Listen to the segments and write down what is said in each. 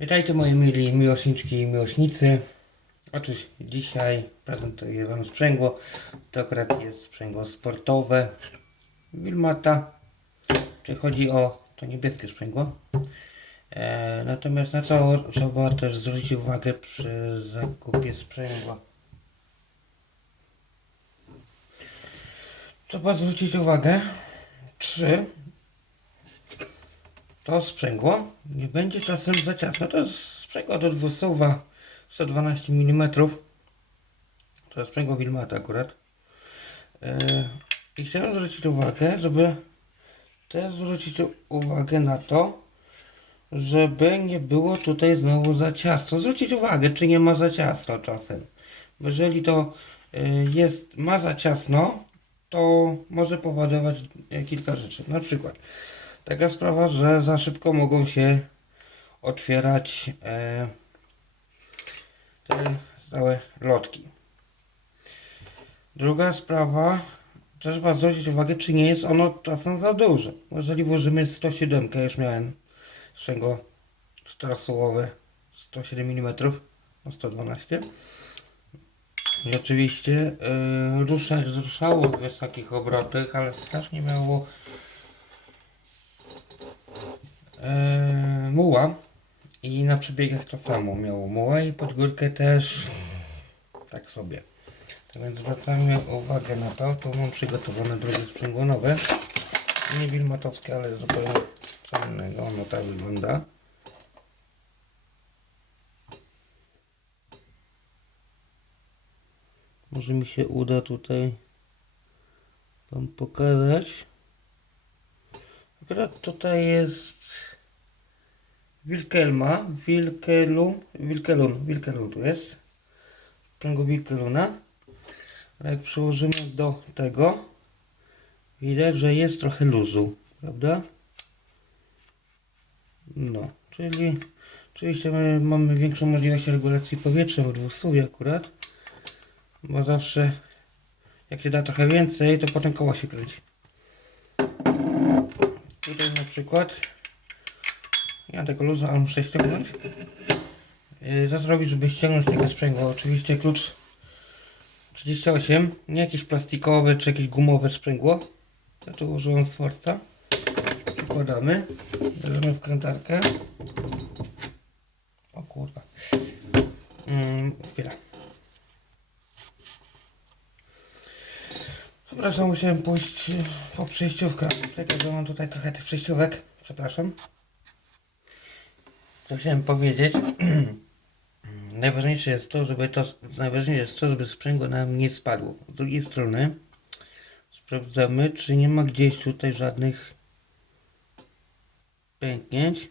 Witajcie moi mili miłośniczki i miłośnicy. Otóż dzisiaj prezentuję Wam sprzęgło. To akurat jest sprzęgło sportowe Wilmata. Czy chodzi o to niebieskie sprzęgło. E, natomiast na co trzeba też zwrócić uwagę przy zakupie sprzęgła. Trzeba zwrócić uwagę, czy to sprzęgło nie będzie czasem za ciasno. To jest sprzęgło do dwusuwa 112 mm. To jest sprzęgło Wilmata akurat. Yy, I chciałem zwrócić uwagę, żeby też zwrócić uwagę na to, żeby nie było tutaj znowu za ciasno. Zwrócić uwagę, czy nie ma za ciasno czasem. Jeżeli to yy, jest, ma za ciasno, to może powodować yy, kilka rzeczy. Na przykład taka sprawa, że za szybko mogą się otwierać e, te całe lotki. Druga sprawa, trzeba zwrócić uwagę, czy nie jest ono czasem za duże. Jeżeli włożymy 107, ja już miałem swego 4-sułowe 107 mm na 112 i oczywiście yy, rusza, ruszało z wysokich obrotach, ale strasznie miało Eee, muła i na przebiegach to samo miało muła i pod górkę też tak sobie. Tak więc zwracamy uwagę na to. Tu mam przygotowane drugie sprzęgło nowe. Nie wilmatowskie, ale zupełnie co innego. Ono tak wygląda. Może mi się uda tutaj Wam pokazać. Akurat tutaj jest Wilkelma, Wilkelun, Wilkelun, Wilkelun tu jest. Sprzęgło Wilkeluna. Jak przyłożymy do tego, widać, że jest trochę luzu, prawda? No, czyli oczywiście my mamy większą możliwość regulacji powietrza w dwusuwie akurat, bo zawsze jak się da trochę więcej, to potem koło się kręci. Tutaj na przykład ja tego luzu, ale muszę ściągnąć. Co zrobić, żeby ściągnąć tego sprzęgło? Oczywiście klucz 38, nie jakieś plastikowe czy jakieś gumowe sprzęgło. Ja tu użyłem Sforza. Przykładamy. Bierzemy wkrętarkę. O kurwa. Mm, chwila. Przepraszam, musiałem pójść y, po przejściówkę. Czekaj, bo mam tutaj trochę tych przejściówek. Przepraszam. Co chciałem powiedzieć. Najważniejsze jest to, żeby to, najważniejsze jest to, żeby sprzęgło nam nie spadło. Z drugiej strony sprawdzamy, czy nie ma gdzieś tutaj żadnych pęknięć.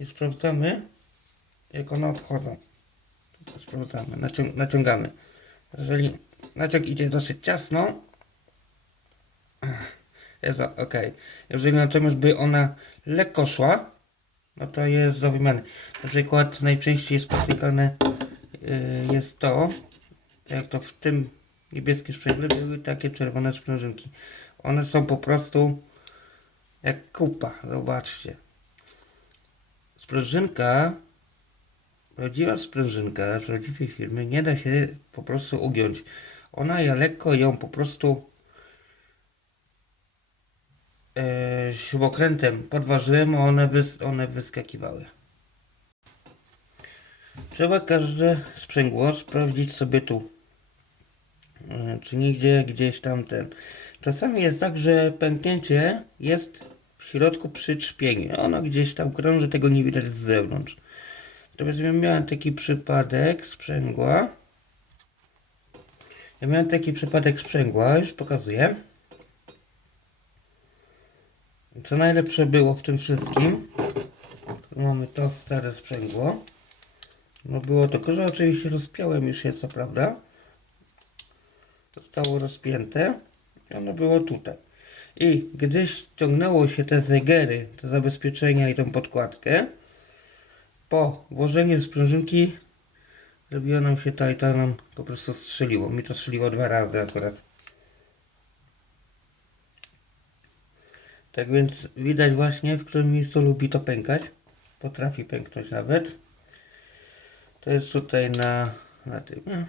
I sprawdzamy, jak one odchodzą. Sprawdzamy, nacią naciągamy. Jeżeli naciąg idzie dosyć ciasno, jest ok. Jeżeli natomiast by ona lekko szła, no to jest do wymiany. Na przykład najczęściej spotykane yy, jest to, jak to w tym niebieskim sprzęgle były takie czerwone sprężynki. One są po prostu jak kupa, zobaczcie. Sprężynka Prawdziwa sprężynka z prawdziwej firmy nie da się po prostu ugiąć. Ona, ja lekko ją po prostu e, śrubokrętem podważyłem, one, wys, one wyskakiwały. Trzeba każde sprzęgło sprawdzić sobie tu. E, czy nigdzie gdzieś tam ten. Czasami jest tak, że pęknięcie jest w środku przy trzpieniu. Ono gdzieś tam krąży, tego nie widać z zewnątrz. Ja miałem taki przypadek sprzęgła. Ja miałem taki przypadek sprzęgła, już pokazuję. Co najlepsze było w tym wszystkim, mamy to stare sprzęgło. No było to, że oczywiście rozpiąłem już je, co prawda. Zostało rozpięte i ono było tutaj. I gdy ściągnęło się te zegery, te zabezpieczenia i tą podkładkę, po włożeniu sprężynki zrobiło nam się to i nam po prostu strzeliło. Mi to strzeliło dwa razy akurat. Tak więc widać właśnie w którym miejscu lubi to pękać. Potrafi pęknąć nawet. To jest tutaj na, na tym. no.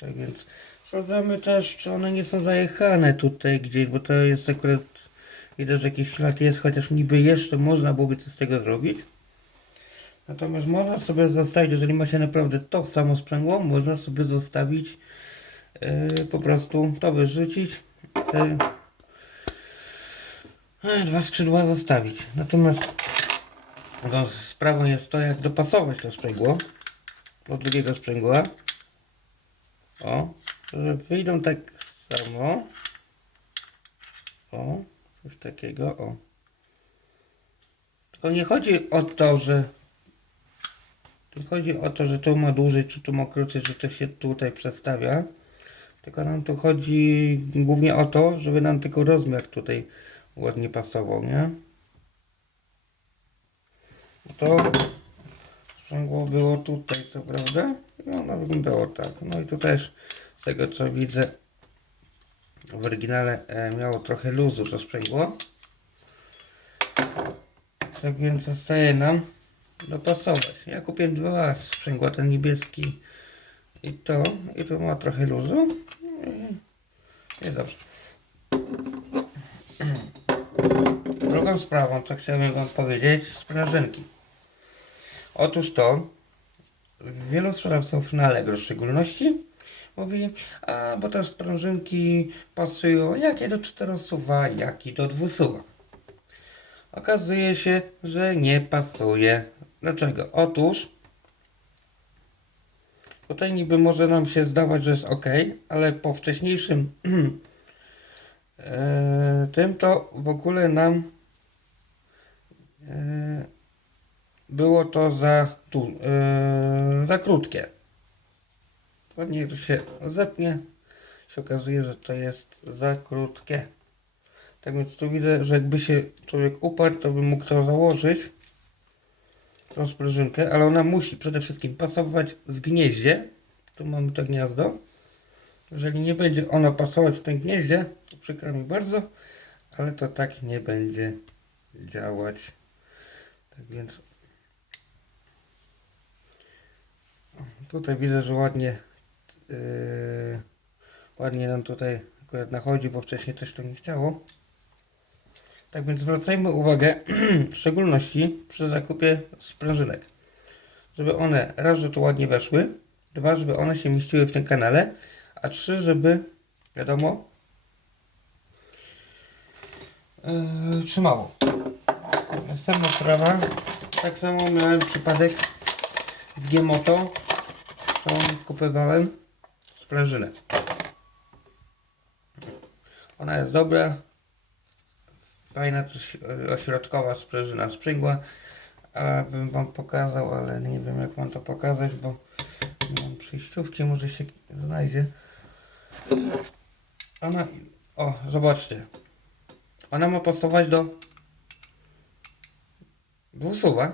Tak więc sprawdzamy też, czy one nie są zajechane tutaj gdzieś, bo to jest akurat widać, że jakiś ślad jest, chociaż niby jeszcze można byłoby coś z tego zrobić. Natomiast można sobie zostawić, jeżeli ma się naprawdę to samo sprzęgło, można sobie zostawić yy, po prostu to wyrzucić. Te, e, dwa skrzydła zostawić. Natomiast no, sprawą jest to, jak dopasować to sprzęgło do drugiego sprzęgła. O, że wyjdą tak samo. O, coś takiego, o. Tylko nie chodzi o to, że chodzi o to, że tu ma dłużej, czy tu ma krócej, że to się tutaj przestawia. Tylko nam tu chodzi głównie o to, żeby nam tylko rozmiar tutaj ładnie pasował, nie? To sprzęgło było tutaj, to prawda? I ono wyglądało tak. No i tu też z tego co widzę w oryginale e, miało trochę luzu to sprzęgło. Tak więc zostaje nam dopasować. Ja kupiłem dwa sprzęgła, ten niebieski i to. I to ma trochę luzu. I dobrze. Drugą sprawą, co chciałbym Wam powiedzieć, sprężynki. Otóż to, wielu sprzedawców na Allegro w szczególności mówi, a bo te sprężynki pasują jak i do czterosuwa, jak i do dwusuwa. Okazuje się, że nie pasuje. Dlaczego? Otóż tutaj niby może nam się zdawać, że jest ok, ale po wcześniejszym e, tym to w ogóle nam e, było to za, tu, e, za krótkie. Ładnie to się zepnie, się okazuje, że to jest za krótkie. Tak więc tu widzę, że jakby się człowiek uparł, to by mógł to założyć, tą sprężynkę, ale ona musi przede wszystkim pasować w gnieździe. Tu mamy to gniazdo. Jeżeli nie będzie ona pasować w tym gnieździe, przykro mi bardzo, ale to tak nie będzie działać. Tak więc tutaj widzę, że ładnie yy, ładnie nam tutaj akurat nachodzi, bo wcześniej też to nie chciało. Tak więc zwracajmy uwagę, w szczególności przy zakupie sprężynek, żeby one raz, że tu ładnie weszły, dwa, żeby one się mieściły w tym kanale, a trzy, żeby, wiadomo, yy, trzymało. Następna sprawa, tak samo miałem przypadek z Giemoto, to kupowałem sprężynę. Ona jest dobra, fajna ś- ośrodkowa sprężyna sprzęgła, a bym wam pokazał, ale nie wiem jak mam to pokazać, bo nie mam przejściówki, może się znajdzie. Ona, o zobaczcie, ona ma pasować do dwusuwa.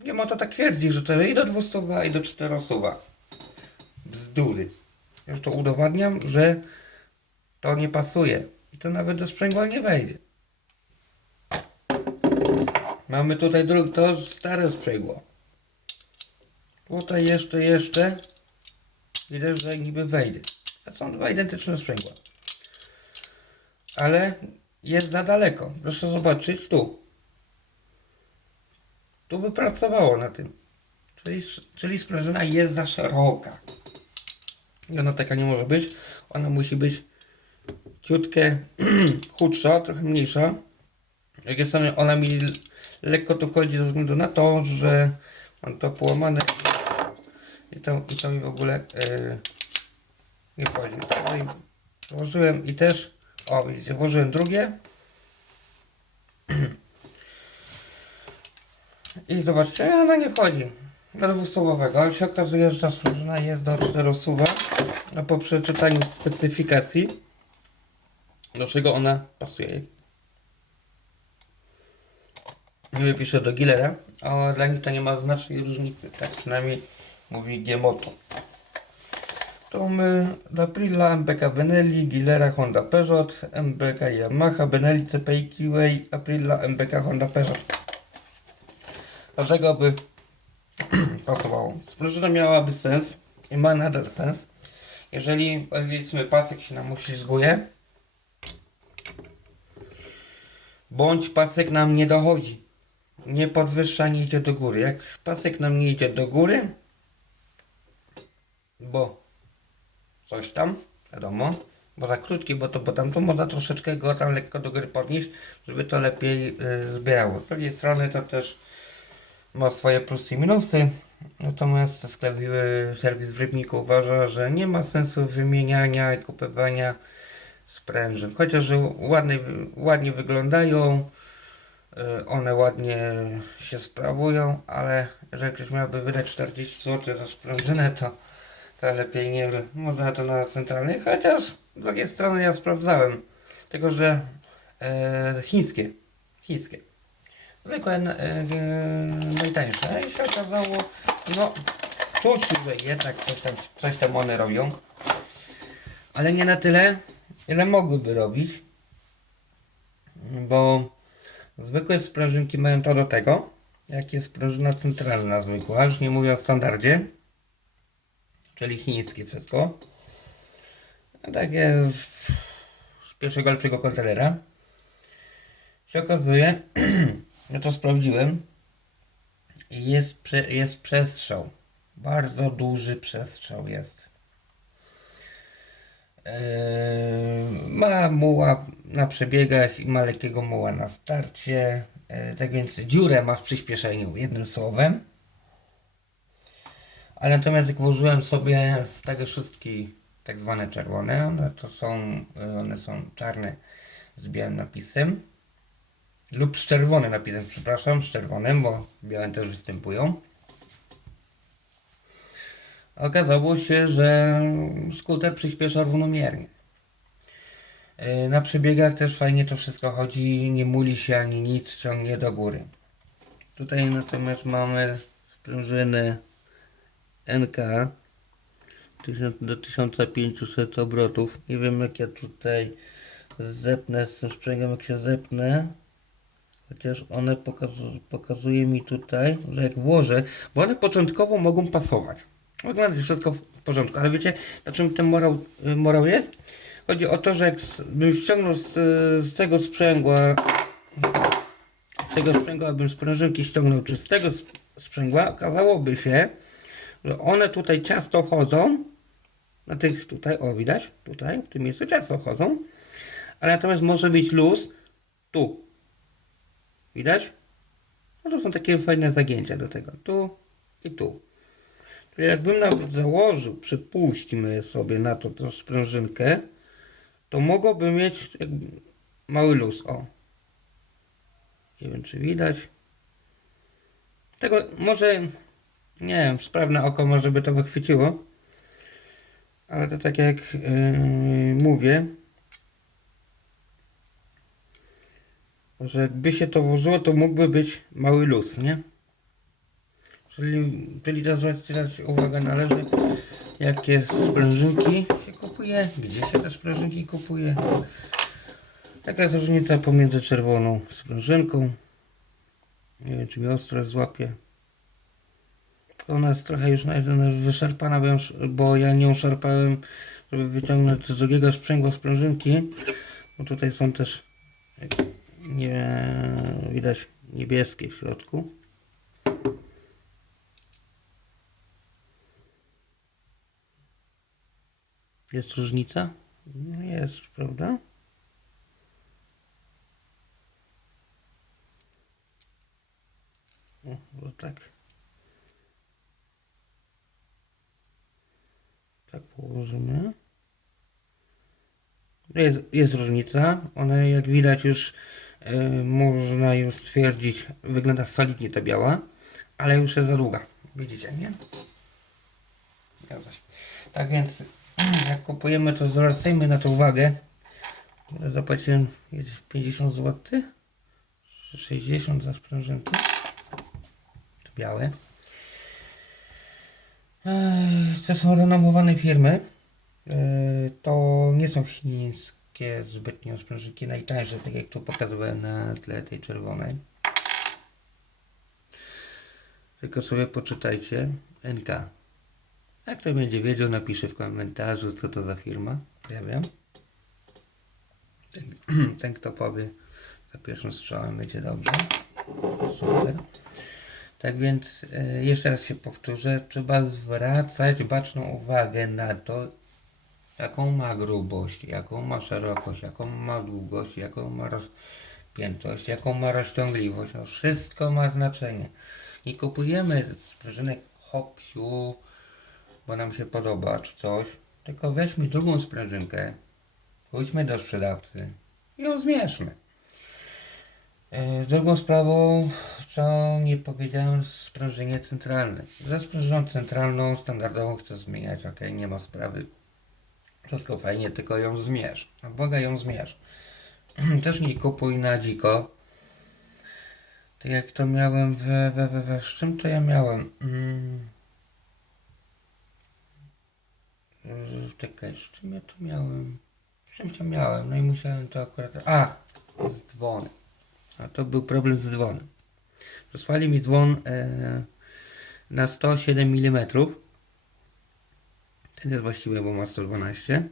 Nie ma to tak twierdzi, że to i do dwusuwa i do czterosuwa. Bzdury. Już to udowadniam, że to nie pasuje. I to nawet do sprzęgła nie wejdzie. Mamy tutaj drugie, to stare sprzęgło. Tutaj jeszcze, jeszcze. Widać, że niby wejdzie. To są dwa identyczne sprzęgła. Ale jest za daleko. Proszę zobaczyć tu. Tu by pracowało na tym. Czyli, czyli sprężyna jest za szeroka. I ona taka nie może być. Ona musi być ciutkę chudsza, trochę mniejsza. Drugiej strony ona mi lekko tu wchodzi ze względu na to, że mam to połamane i to, i to mi w ogóle yy, nie wchodzi. Tutaj włożyłem i też, o widzicie, włożyłem drugie i zobaczcie, ona nie wchodzi do dwusuwowego, ale się okazuje, że ta jest do czterosuwa, a po przeczytaniu specyfikacji do czego ona pasuje. Wypiszę do Gillera, ale dla nich to nie ma znacznej różnicy, tak przynajmniej mówi Giemoto. To my do Aprila MPK Benelli, Gilera Honda Peugeot, MBK Yamaha, Benelli CPI Kiway, Aprila MBK Honda Peugeot. Dlaczego by pasowało? Sprężyna miałaby sens i ma nadal sens, jeżeli powiedzmy pasek się nam uślizguje, bądź pasek nam nie dochodzi, nie podwyższa, nie idzie do góry. Jak pasek nam nie idzie do góry, bo coś tam, wiadomo, bo za krótki, bo to, bo tam to można troszeczkę go tam lekko do góry podnieść, żeby to lepiej y, zbierało. Z drugiej strony to też ma swoje plusy i minusy, natomiast sklep y, serwis w Rybniku uważa, że nie ma sensu wymieniania i kupowania sprężyn. Chociaż ładnie, ładnie wyglądają, one ładnie się sprawują, ale jeżeli ktoś miałby wydać 40 zł za sprężynę, to, to lepiej nie, można to na centralnej, chociaż z drugiej strony ja sprawdzałem, tylko że e, chińskie, chińskie, zwykłe, e, najtańsze i się okazało, no czuć, że jednak coś tam, coś tam one robią, ale nie na tyle, ile mogłyby robić, bo zwykłe sprężynki mają to do tego, jak jest sprężyna centralna zwykła, już nie mówię o standardzie, czyli chińskie wszystko. A Takie z- pierwszego lepszego kontenera. Się okazuje, ja to sprawdziłem jest, jest przestrzał. Bardzo duży przestrzał jest. Yy, ma muła na przebiegach i ma lekkiego muła na starcie. Yy, tak więc dziurę ma w przyspieszeniu, jednym słowem. Natomiast jak włożyłem sobie z tego szóstki tak zwane czerwone, one to są, y, one są czarne z białym napisem lub z czerwonym napisem, przepraszam, z czerwonym, bo białe też występują. Okazało się, że skuter przyspiesza równomiernie. Y, Na przebiegach też fajnie to wszystko chodzi, nie muli się ani nic, ciągnie do góry. Tutaj natomiast mamy sprężyny NK 1000 do 1500 obrotów. Nie wiem jak ja tutaj zepnę z tym sprzęgłem, jak się zepnę. Chociaż one pokazu pokazuje mi tutaj, że jak włożę, bo one początkowo mogą pasować. Wygląda wszystko w porządku, ale wiecie na czym ten morał, y, morał jest? Chodzi o to, że jak bym ściągnął z, z tego sprzęgła z tego sprzęgła bym sprężynki ściągnął, czy z tego sp- sprzęgła, okazałoby się, że one tutaj ciasto wchodzą, na tych tutaj, o widać, tutaj, w tym miejscu ciasto wchodzą, ale natomiast może być luz tu. Widać? No to są takie fajne zagięcia do tego, tu i tu. Jakbym nawet założył, przypuśćmy sobie na to tą sprężynkę, to mogłoby mieć mały luz, o. Nie wiem, czy widać. Tego może, nie wiem, sprawne oko może by to wychwyciło. Ale to tak jak yy, mówię, że jakby się to włożyło, to mógłby być mały luz, nie? Czyli, czyli to zwracać uwagę należy, jakie sprężynki się kupuje, gdzie się te sprężynki kupuje. Jaka jest różnica pomiędzy czerwoną sprężynką? Nie wiem, czy mi ostro złapie. Ona jest trochę już wyszarpana, bo, bo ja nią szarpałem, żeby wyciągnąć z drugiego sprzęgła sprężynki. Bo tutaj są też nie widać niebieskie w środku. Jest różnica? No jest, prawda? O, bo tak. Tak położymy. Jest, jest różnica. Ona jak widać już e, można już stwierdzić, wygląda solidnie ta biała, ale już jest za długa. Widzicie, nie? Tak więc jak kupujemy to zwracajmy na to uwagę. Ile zapłaciłem? Jest 50 zł? 60 za sprężynkę. To białe. Ech, To są renomowane firmy. Ech, To nie są chińskie zbytnio sprężynki najtańsze, tak jak tu pokazywałem na tle tej czerwonej. Tylko sobie poczytajcie. NK. Jak kto będzie wiedział, napisze w komentarzu, co to za firma. Ja wiem. Ten, ten kto powie za pierwszym strzałem będzie dobrze. Super. Tak więc e, jeszcze raz się powtórzę, trzeba zwracać baczną uwagę na to, jaką ma grubość, jaką ma szerokość, jaką ma długość, jaką ma rozpiętość, jaką ma rozciągliwość. To wszystko ma znaczenie. Nie kupujemy sprężynek hopsiu, bo nam się podoba czy coś, tylko weźmy drugą sprężynkę, pójdźmy do sprzedawcy i ją zmierzmy. E, Drugą sprawą, co nie powiedziałem, sprężynie centralne. Za sprężyną centralną, standardową chcę zmieniać, ok, nie ma sprawy. Wszystko fajnie, tylko ją zmierz. A Boga ją zmierz. Też nie kupuj na dziko. Tak jak to miałem we, we, we, we z czym to ja miałem? Mm. Yy, Czekaj, z czym ja to miałem? Z czymś to miałem, no i musiałem to akurat... A! Z dzwonem. A to był problem z dzwonem. Przesłali mi dzwon e, na 107 mm. Ten jest właściwy, bo ma 112.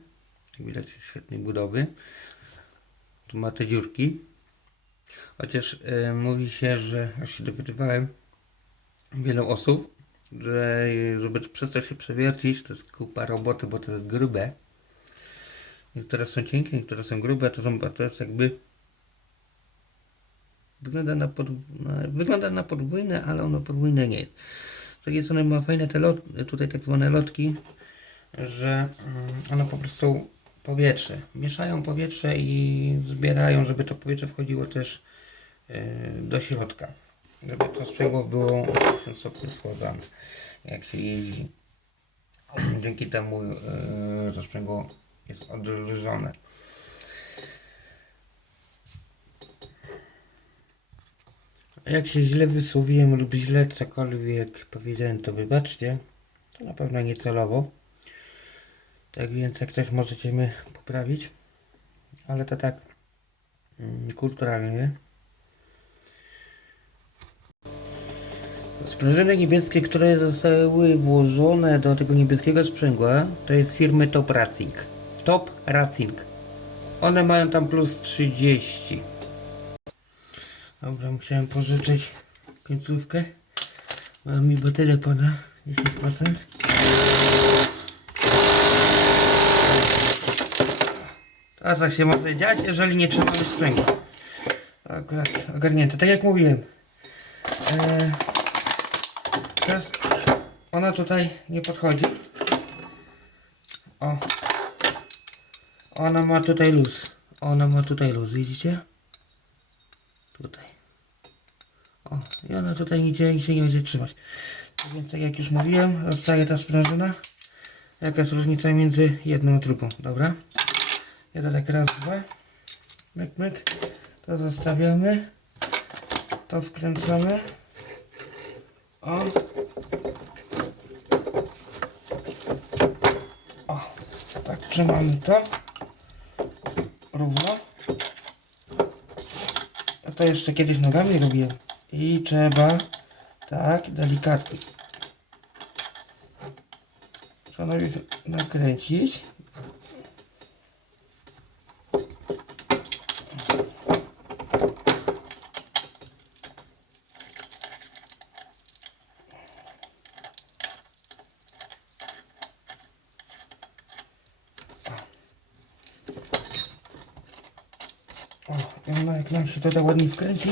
Jak widać, świetnej budowy. Tu ma te dziurki. Chociaż e, mówi się, że, aż się dopytywałem, wiele osób, że żeby przez to się przewiercić, to jest kupa roboty, bo to jest grube. Niektóre są cienkie, niektóre są grube, to, są, to jest jakby wygląda na, pod, na, wygląda na podwójne, ale ono podwójne nie jest. Z drugiej strony ma fajne te lot, tutaj tak zwane lotki, że mm, one po prostu powietrze, mieszają powietrze i zbierają, żeby to powietrze wchodziło też e, do środka. Żeby to sprzęgło było w 80 stopni schłodzone, jak się jeździ. Dzięki temu e, to sprzęgło jest odżyżone. A Jak się źle wysłowiłem lub źle cokolwiek powiedziałem, to wybaczcie. To na pewno niecelowo. Tak więc jak też możecie mnie poprawić. Ale to tak mm, kulturalnie. Sprężyny niebieskie, które zostały włożone do tego niebieskiego sprzęgła, to jest firmy Top Racing. Top Racing. One mają tam plus 30. Dobra, musiałem pożyczyć końcówkę. Bo mi bateria pada 10%. A co się może dziać, jeżeli nie trzymamy sprzęgła? Akurat ogarnięte. Tak jak mówiłem. Eee, teraz ona tutaj nie podchodzi. O. Ona ma tutaj luz. Ona ma tutaj luz, widzicie? Tutaj. O, i ona tutaj nigdzie się nie będzie trzymać. Tak Więc tak jak już mówiłem, zostaje ta sprężyna. Jaka jest różnica między jedną a drugą, dobra? Ja to tak raz, dwa. Myk, myk. To zostawiamy. To wkręcamy. O. Tak trzymamy to. Równo. A to jeszcze kiedyś nogami robiłem. I trzeba tak delikatnie. Najpierw nakręcić. O, i ona jak nam się to tak ładnie wkręci.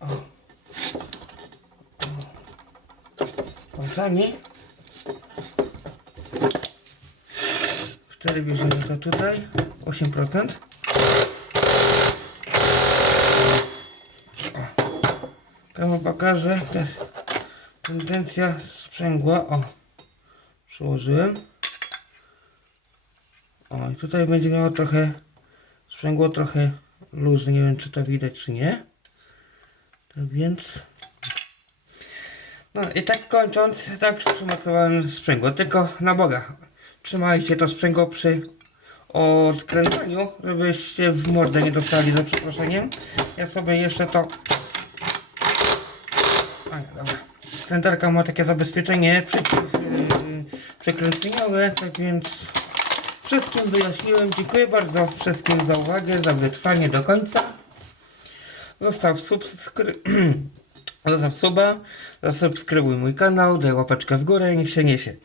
O. O. Palcami. Cztery bierzemy to tutaj. 8%. O. To wam pokażę też tendencja sprzęgła. O. Przełożyłem. O, i tutaj będzie miało trochę sprzęgło trochę luzu, nie wiem czy to widać czy nie. Tak więc No i tak kończąc, tak przymocowałem sprzęgło, tylko na Boga. Trzymajcie to sprzęgło przy odkręcaniu, żebyście w mordę nie dostali za przeproszeniem. Ja sobie jeszcze to... A, dobra. Krętarka ma takie zabezpieczenie yy, przekręceniowe, tak więc wszystkim wyjaśniłem. Dziękuję bardzo wszystkim za uwagę, za wytrwanie do końca. Zostaw subskry... Zostaw suba, zasubskrybuj mój kanał, daj łapeczkę w górę, niech się niesie.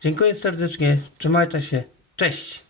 Dziękuję serdecznie, trzymajcie się, cześć!